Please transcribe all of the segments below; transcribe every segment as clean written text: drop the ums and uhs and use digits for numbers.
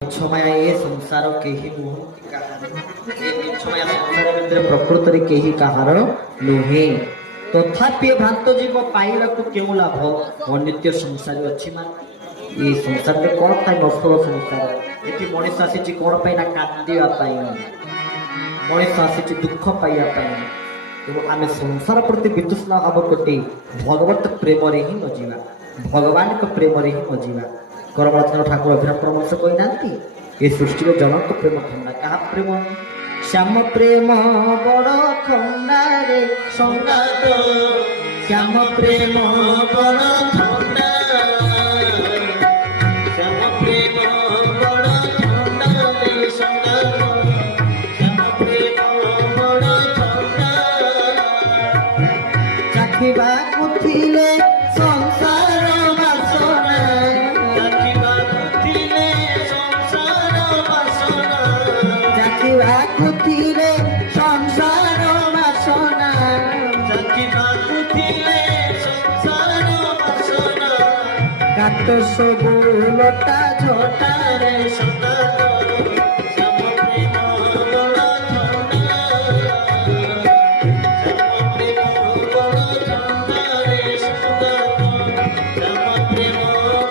ମିଛମାୟା ଏ ସଂସାର କେହି ନୁହନ୍ତି କାହାର। ଏ ମିଛମାୟା ସଂସାର ଭିତରେ ପ୍ରକୃତରେ କେହି କାହାର ନୁହେଁ। ତଥାପି ଭ୍ରାନ୍ତ ଜୀବ ପାଇବାକୁ କେଉଁ ଲାଭ? ଅନିତ୍ୟ ସଂସାର ଅଛି ମାନେ ଏ ସଂସାରରେ କଣ ପାଇଁ ନଷ୍ଟର ସଂସାର? ଏଠି ମଣିଷ ଆସିଛି କଣ ପାଇଁ? ନା କାନ୍ଦିବା ପାଇଁ। ମଣିଷ ଆସିଛି ଦୁଃଖ ପାଇବା ପାଇଁ। ତେଣୁ ଆମେ ସଂସାର ପ୍ରତି ବିତୃଷ୍ଣା ଭାବ କୋଟି ଭଗବତ ପ୍ରେମରେ ହିଁ ନଯିବା, ଭଗବାନଙ୍କ ପ୍ରେମରେ ହିଁ ନଯିବା। କରମଚନ୍ଦ୍ର ଠାକୁର ଅଭିନବ ପରମହଂସ କହିନାହାନ୍ତି ଏ ସୃଷ୍ଟିରେ ଜଣଙ୍କ ପ୍ରେମ ଥଣ୍ଡା। କାହା ପ୍ରେମ? ଶ୍ୟାମ ପ୍ରେମ ବଡ଼ ଥଣ୍ଡାରେ ସଙ୍ଗାତ, ଶ୍ୟାମ ପ୍ରେମ ବଡ଼ ଥଣ୍ଡା, ଶ୍ୟାମ ପ୍ରେମ ବଡ଼ ଥଣ୍ଡାରେ ସଙ୍ଗାତ, ଶ୍ୟାମ ପ୍ରେମ ବଡ଼ ଥଣ୍ଡା। ଚାଖିବାକୁ ଥିଲେ ସଂସାର ବାସନା, ଚାଖିବାକୁ ଥିଲେ ସଂସାର ବାସନା, ଚାଖିବାକୁ ଥିଲେ ସଂସାର ବାସନା, ଚାଖିବାକୁ ଥିଲେ ସଂସାର ବାସନା। କାଟ ସବୁ ଲଟା ଝଟାରେ ସଙ୍ଗାତ, ଶ୍ୟାମ ପ୍ରେମ ବଡ଼ ଥଣ୍ଡା, ଶ୍ୟାମ ପ୍ରେମ ବଡ଼ ଥଣ୍ଡାରେ ସଙ୍ଗାତ, ଶ୍ୟାମ ପ୍ରେମ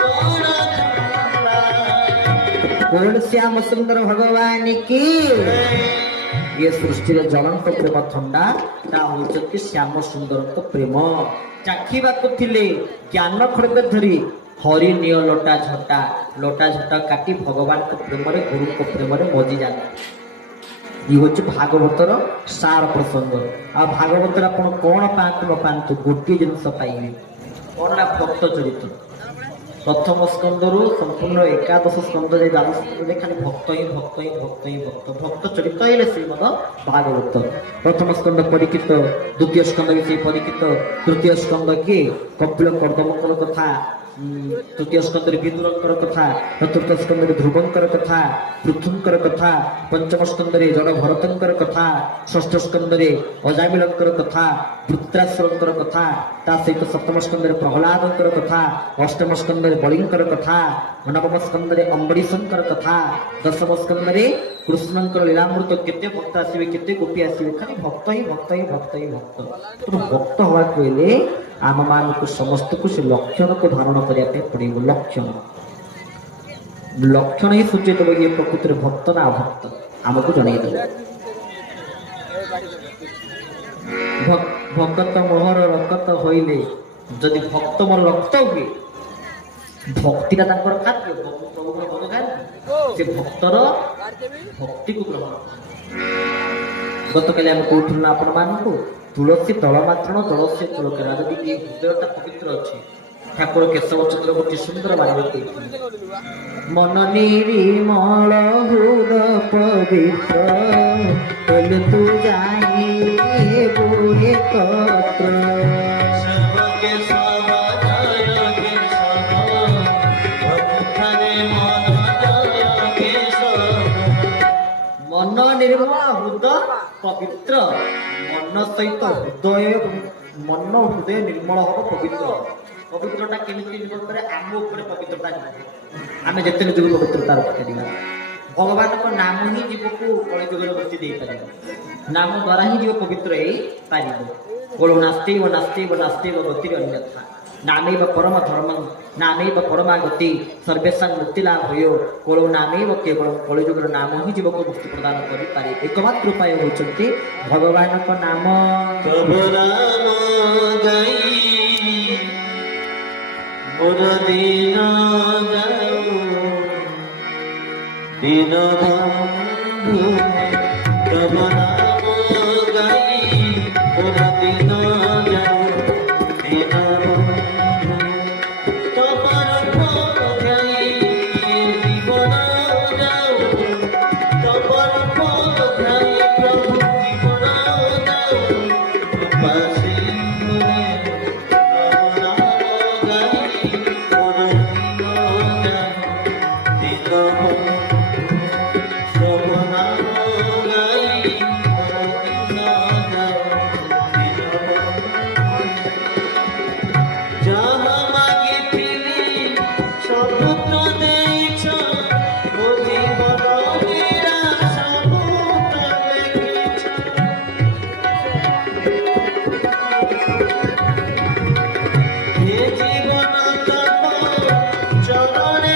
ବଡ଼ ଥଣ୍ଡା। बोल श्याम सुंदर भगवान की। ये सृष्टि जलंत प्रेम थंडा ता होचंती श्याम सुंदर प्रेम। चाखिबाकु थिले ज्ञान खड़ग धरी हरि निय लोटा झटा, लोटा झटा काटी भगवान को प्रेम रे गुरु को प्रेम रे मजी जाने। ये होच भागवतर सार प्रसंग। आ भागवतर आपण कोन पांतु न पांतु गोटी जिनस पाइबे कोन ना भक्त चरित्र। प्रथम स्कंदरू संपूर्ण एकादश स्कंद जे द्वादश स्कंद खाली भक्त ही भक्त ही भक्त ही भक्त भक्त चरित्र हेले श्रीमद भागवत। प्रथम स्कंद परीक्षित, द्वितीय स्कंद भी से परीक्षित, तृतीय स्कंद किए कपिल कर्दमकर कथा, तृतीय स्कंद विदुरंकर कथा, चतुर्थ स्कंद ध्रुवंकर कथा, पृथुंकर कथा, पंचम स्कंद जड़ भरतंकर कथा, षष्ठ स्कंद अजामिलंकर कथा, वृत्रासुरंकर कथा, ता सहित सप्तम स्कंद प्रहलादंकर कथा, अष्टम स्कंद बलिंकर कथा, नवम स्कंद अम्बरीशंकर कथा, दशम स्कंद कृष्णंकर लीलामृत। केते भक्त आसवे, केते गोपी आसवे, खाली भक्त ही भक्त ही भक्त ही भक्त। तो भक्त हवा कहले आम मान को समस्त को से लक्षण को धारण करने पड़ेगा। लक्षण लक्षण ही सूचित हो ये प्रकृति भक्त ना अभक्त आमको जन भक्त मोहर रक्त होइले जदि भक्त मोर रक्त हुए भक्ति खाद्य प्रभु भोग खाए से भक्तर भक्ति को ग्रहण। गत काली आम कहूँ आपण मानू तुलसी तल मात्र जल से तुलसीरा जदि ये हृदयटा पवित्र अच्छे ठाकुर केशव चंद्र गोटे सुंदर बाणी मन निर्मल हृदय पवित्र बोले तू जाए बोले कत्र मन निर्मल हृदय पवित्र मन सहित हृदय मन हृदय निर्मल हम पवित्र। पवित्रता केमिति निर्भर करे आम ऊपर पवित्रता आम जिते निज पवित्रता रखिपर भगवान को नाम ही जीव को कलि जुगर वृत्ति दे पार नाम द्वारा ही जीव पवित्र हो पार बोलो नास्तेव नास्तेव नास्तेव गति अन्यथा नामेव परम धर्म नामेव परमा गति सर्वेशा मुक्ति लाभ हो बोलो नामेव केवल कलिजुगर नाम ही जीव को मुक्ति प्रदान कर पारे। एकमात्र उपाय होचंती भगवान को नाम। तब नाम गाई मोर दिन जाऊ दिन बंधु तब नाम गाई मोर दिन जाऊ दिन बंधु तपर पधाई जीवन जाऊ तपर पधाई प्रभु जीवन जाऊ कृपा जहाँ मागे सब तो देछ চরণে